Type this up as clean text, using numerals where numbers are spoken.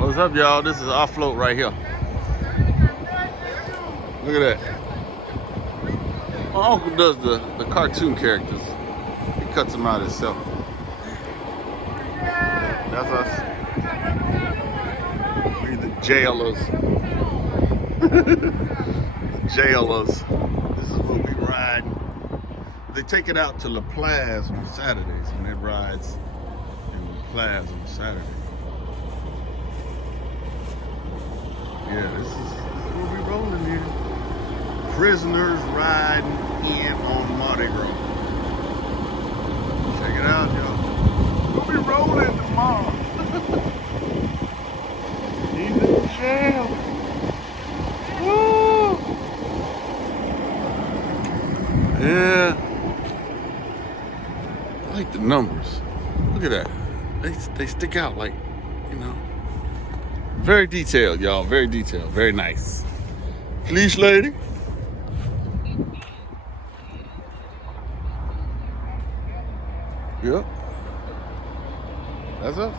What's up, y'all? This is our float right here. Look at that. My uncle does the cartoon characters. He cuts them out himself. That's us. We the jailers. The jailers. This is what we ride. They take it out to La Plaza on Saturdays, and it rides in La Plaza on Saturday. Yeah, this is where we rolling here. Prisoners riding in on Mardi Gras. Check it out, y'all. We'll be rolling tomorrow. He's in jail. Woo! Yeah. I like the numbers. Look at that. They stick out like, you know. Very detailed, y'all. Very detailed. Very nice. Leash lady. Yep. That's us.